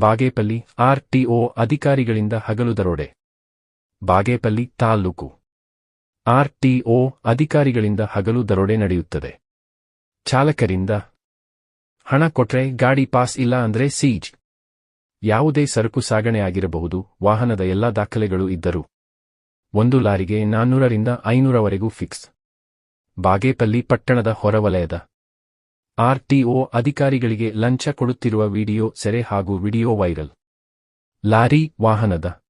Bagepalli RTO ಅಧಿಕಾರಿಗಳಿಂದ ಹಗಲು ದರೋಡೆ ಬಾಗೇಪಲ್ಲಿ ತಾಲ್ಲೂಕು. ಆರ್ಟಿಒ ಅಧಿಕಾರಿಗಳಿಂದ ಹಗಲು ದರೋಡೆ ನಡೆಯುತ್ತದೆ. ಚಾಲಕರಿಂದ, ಹಣ ಕೊಟ್ರೆ ಗಾಡಿ ಪಾಸ್ ಇಲ್ಲ ಅಂದ್ರೆ ಸೀಜ್. ಯಾವುದೇ ಸರಕು ಸಾಗಣೆ ಆಗಿರಬಹುದು, ವಾಹನದ ಎಲ್ಲಾ ದಾಖಲೆಗಳು ಇದ್ದರು. ಒಂದು ಲಾರಿಗೆ ನಾನ್ನೂರರಿಂದ ಐನೂರವರೆಗೂ ಫಿಕ್ಸ್. ಬಾಗೇಪಲ್ಲಿ ಪಟ್ಟಣದ ಹೊರವಲಯದ ಆರ್ಟಿಒ ಅಧಿಕಾರಿಗಳಿಗೆ ಲಂಚ ಕೊಡುತ್ತಿರುವ ವಿಡಿಯೋ ಸೆರೆ ಹಾಗೂ ವಿಡಿಯೋ ವೈರಲ್. ಲಾರಿ, ವಾಹನದ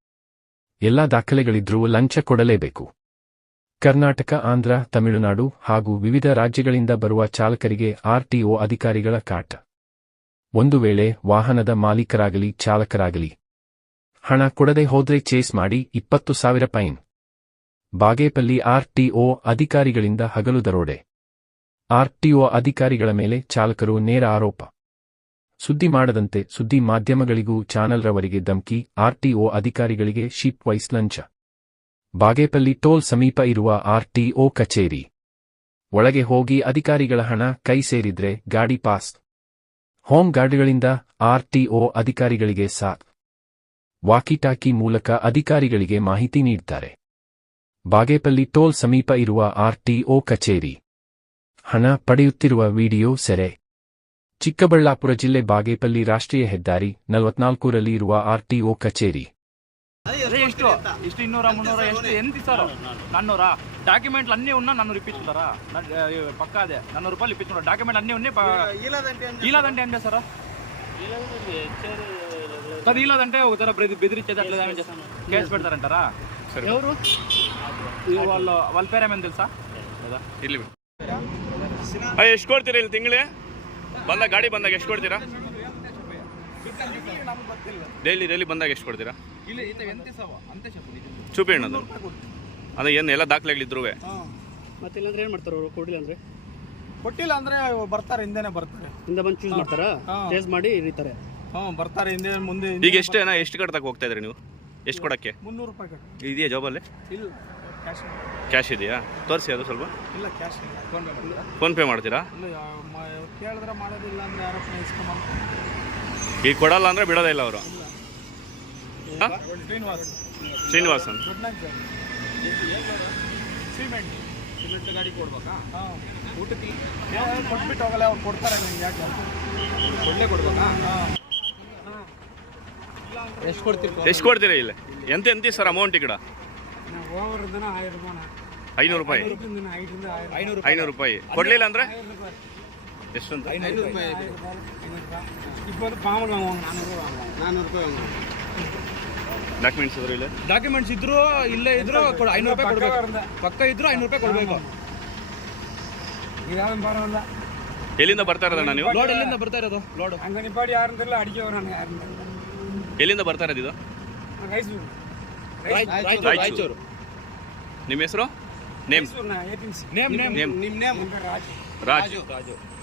ಎಲ್ಲ ದಾಖಲೆಗಳಿದ್ರೂ ಲಂಚ ಕೊಡಲೇಬೇಕು. ಕರ್ನಾಟಕ, ಆಂಧ್ರ, ತಮಿಳುನಾಡು ಹಾಗೂ ವಿವಿಧ ರಾಜ್ಯಗಳಿಂದ ಬರುವ ಚಾಲಕರಿಗೆ ಆರ್ಟಿಒ ಅಧಿಕಾರಿಗಳ ಕಾಟ. ಒಂದು ವೇಳೆ ವಾಹನದ ಮಾಲೀಕರಾಗಲಿ, ಚಾಲಕರಾಗಲಿ. ಹಣ ಕೊಡದೆ ಹೋದ್ರೆ ಚೇಸ್ ಮಾಡಿ ಇಪ್ಪತ್ತು ಸಾವಿರ ಪೈನ್ ಬಾಗೇಪಲ್ಲಿ ಆರ್ಟಿಒ ಅಧಿಕಾರಿಗಳಿಂದ ಹಗಲು ದರೋಡೆ. ಆರ್ಟಿಒ ಅಧಿಕಾರಿಗಳ ಮೇಲೆ ಚಾಲಕರು ನೇರ ಆರೋಪ. ಸುದ್ದಿ ಮಾಡದಂತೆ ಸುದ್ದಿ ಮಾಧ್ಯಮಗಳಿಗೂ ಚಾನಲ್ರವರಿಗೆ ಧಮ್ಕಿ, ಆರ್ಟಿಒ ಅಧಿಕಾರಿಗಳಿಗೆ ಶೀಪ್ ವೈಸ್ ಲಂಚ. ಬಾಗೇಪಲ್ಲಿ ಟೋಲ್ ಸಮೀಪ ಇರುವ ಆರ್ಟಿಒ ಕಚೇರಿ. ಒಳಗೆ ಹೋಗಿ ಅಧಿಕಾರಿಗಳ ಹಣ, ಕೈ ಸೇರಿದ್ರೆ ಗಾಡಿ ಪಾಸ್. ಹೋಮ್ ಗಾರ್ಡ್ಗಳಿಂದ ಆರ್ಟಿಒ ಅಧಿಕಾರಿಗಳಿಗೆ ಸಾಕ್ ವಾಕಿಟಾಕಿ ಮೂಲಕ ಅಧಿಕಾರಿಗಳಿಗೆ ಮಾಹಿತಿ ನೀಡ್ತಾರೆ. ಬಾಗೇಪಲ್ಲಿ ಟೋಲ್ ಸಮೀಪ ಇರುವ ಆರ್ಟಿಒ ಕಚೇರಿ. ಹಣ ಪಡೆಯುತ್ತಿರುವ ವಿಡಿಯೋ ಸೆರೆ ಚಿಕ್ಕಬಳ್ಳಾಪುರ ಜಿಲ್ಲೆ ಬಾಗೇಪಲ್ಲಿ ರಾಷ್ಟ್ರೀಯ ಹೆದ್ದಾರಿ ನಲವತ್ನಾಲ್ಕರಲ್ಲಿ ಇರುವ ಆರ್ಟಿಒ ಕಚೇರಿ అదే ಎಷ್ಟು ಇಷ್ಟು ಇನ್ನೂರ ಮುನ್ನೂರ ಎಷ್ಟು ఎంత ఇస్తారు నన్నూరా డాక్యుమెంట్లు అన్నీ ఉన్నా నన్ను ఇప్పించుకుంటారా నా- ఏ, పక్కా అదే నన్ను రూపాయలు ఇప్పించుకుంటారు డాక్యుమెంట్ అన్నీ ఉన్నాయి ఈలాదంటే ఏం చేస్తారా అది ఈలాదంటే ఒక తర బెదిరించేది అట్లా ఏమైనా చేస్తాను కేసు పెడతారంటారా ఎవరు వాళ్ళ వాళ్ళ పేరు ఏమైనా తెలుసా లేదా ಇಲ್ಲಿ ಎಷ್ಟು ಕೊಡ್ತೀರಾ ಇಲ್ಲಿ ತಿಂಗಳೇ? ಬಂದಾಗ ಗಾಡಿ ಬಂದಾಗ ಎಷ್ಟು ಕೊಡ್ತೀರಾ? ಡೈಲಿ ಡೈಲಿ ಬಂದಾಗ ಎಷ್ಟು ಕೊಡ್ತೀರಾ? ಚೂಪಿ ಅಣ್ಣ ಅದೇ ಏನು ಎಲ್ಲ ದಾಖಲೆಗಳಿದ್ರು ಮತ್ತೆ ಇಲ್ಲಾಂದ್ರೆ ಏನು ಮಾಡ್ತಾರೆ ಅವರು? ಕೊಡಿಲ್ಲ ಅಂದರೆ? ಕೊಟ್ಟಿಲ್ಲ ಅಂದರೆ ಬರ್ತಾರೆ ಹಿಂದೆನೇ ಬರ್ತಾರೆ. ಹಿಂದೆ ಬಂದು ಚೂಸ್ ಮಾಡ್ತಾರಾ? ಚೇಸ್ ಮಾಡಿ ಇರಿತಾರೆ. ಹ್ಞೂ ಬರ್ತಾರೆ ಹಿಂದೆ ಮುಂದೆ ಈಗ ಎಷ್ಟೇನಾ ಎಷ್ಟು ಕಟ್ಟಾಗ ಹೋಗ್ತಾ ಇದ್ರಿ ನೀವು? ಎಷ್ಟು ಕೊಡೋಕ್ಕೆ? ಮುನ್ನೂರು ರೂಪಾಯಿ ಇದೆಯಾ ಜಾಬಲ್ಲಿ ಇಲ್ಲ. ಕ್ಯಾಶ್ ಇದೆಯಾ? ತೋರಿಸಿ ಅದು ಸ್ವಲ್ಪ. ಇಲ್ಲ ಕ್ಯಾಶ್ ಇಲ್ಲ. ಫೋನ್ ಪೇ ಮಾಡಿಲ್ಲ ಫೋನ್ ಪೇ ಮಾಡ್ತೀರಾ? ಇಲ್ಲ ಕೇಳಿದ್ರೆ ಮಾಡೋದಿಲ್ಲ ಅಂದ್ರೆ ಯಾರೋ ಈಗ ಕೊಡಲ್ಲ ಅಂದ್ರೆ ಬಿಡೋದೇ ಇಲ್ಲ ಅವರು. ಶ್ರೀನಿವಾಸ್. ಶ್ರೀನಿವಾಸನ್ ಸಿಮೆಂಟ್ ಸಿಮೆಂಟ್ ಗಾಡಿ ಕೊಡ್ಬೇಕಾ? ಹಾಂ. ಊಟಕ್ಕೆ ಕೊಟ್ಬಿಟ್ಟು ಹೋಗಲ್ಲ ಅವ್ರು ಕೊಡ್ತಾರೆ ನಿಮ್ಗೆ ಯಾಕೆ ಒಳ್ಳೆ ಕೊಡ್ಬೇಕಾ? ಹಾಂ. ಎಷ್ಟು ಕೊಡ್ತೀರಿ ಎಷ್ಟು ಕೊಡ್ತೀರಾ ಇಲ್ಲ? ಎಂತ ಎಂತ ಸರ್ ಅಮೌಂಟ್ ಈ ಕಡೆ? ಐನೂರು ರೂಪಾಯಿ. ಐನೂರು ರೂಪಾಯಿ ಕೊಡಲಿಲ್ಲ ಅಂದರೆ? ಎಷ್ಟು ಅಂತ ಐನೂರು ರೂಪಾಯಿ. ಇಪ್ಪತ್ತು ಮಾಮೂಲು ಡಾಕ್ಯುಮೆಂಟ್ಸ್ ಇದ್ರು ಇಲ್ಲ? ಡಾಕ್ಯುಮೆಂಟ್ಸ್ ಇದ್ರು ಇಲ್ಲೇ ಇದ್ರು ಐನೂರು ರೂಪಾಯಿ ಕೊಡಬೇಕು. ಪಕ್ಕ ಇದ್ರು ಐನೂರು ರೂಪಾಯಿ ಕೊಡಬೇಕು. ಎಲ್ಲಿಂದ ಬರ್ತಾ ಇರೋದಣ್ಣ ನೀವು? ಲೋಡ್ ಎಲ್ಲಿಂದ ಬರ್ತಾ ಇರೋದು? ಲೋಡ್ ಅಂಗನಪಾಡಿ ಯಾರಂದಿರಲ್ಲ ಅಡಿಗೆ ಎಲ್ಲಿಂದ ಬರ್ತಾ ಇರೋದು ಇದು? ರಾಯಚೂರು. ನಿಮ್ಮ ಹೆಸರು? Name. Name name. Name. Name. Raju Raju. Raju.